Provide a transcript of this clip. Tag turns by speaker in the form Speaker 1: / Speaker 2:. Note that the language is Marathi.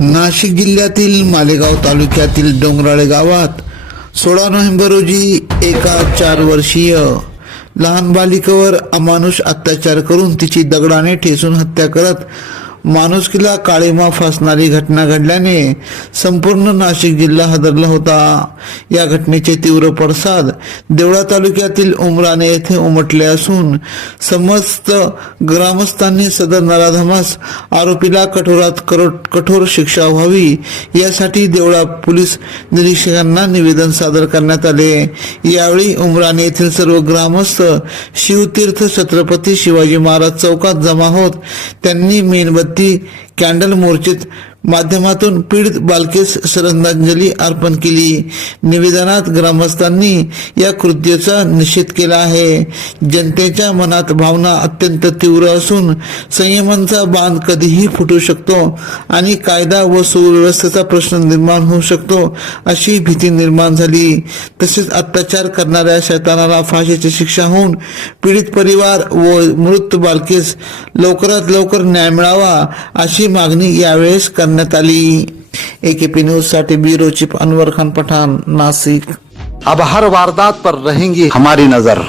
Speaker 1: नाशिक जिल्ह्यातील मालेगाव तालुक्यातील डोंगराळे गावात सोळा नोव्हेंबर रोजी एका चार वर्षीय लहान बालिकेवर अमानुष अत्याचार करून तिची दगडाने ठेचून हत्या करत माणुसकीला काळीमा फासणारी घटना घडल्याने संपूर्ण नाशिक जिल्हा हादरला होता. या घटनेचे तीव्र पडसाद देवळा तालुक्यातील उमराणे येथे उमटले असून समस्त ग्रामस्थांनी सदर नराधमास आरोपीला कठोरात करो- कठोर शिक्षा व्हावी यासाठी देवळा पोलीस निरीक्षकांना निवेदन सादर करण्यात आले. यावेळी उमराणे येथील सर्व ग्रामस्थ शिवतीर्थ छत्रपती शिवाजी महाराज चौकात जमा होत त्यांनी मेणबत्ती ಪ್ರತಿ कॅन्डल मोर्चेत माध्यमातून पीडित बालकेस श्रद्धांजली अर्पण केली. निवेदनात ग्रामस्थांनी या कृत्याचा निषेध केला आहे. जनतेच्या मनात भावना अत्यंत तीव्र असून संयमांचा बांध कधीही फुटू शकतो आणि कायदा व सुव्यवस्थेचा प्रश्न निर्माण होऊ शकतो अशी भीती निर्माण झाली. तसेच अत्याचार करणाऱ्या शैतानाला फाशीची शिक्षा होऊन पीडित परिवार व मृत बालकेस लवकरात लवकर न्याय मिळावा अशी अशी मागणी यावेळेस करण्यात आली. एकेपी न्यूजसाठी ब्युरो चीफ अनवर खान पठाण नाशिक.
Speaker 2: अब हर वारदात पर रहेंगी हमारी नजर।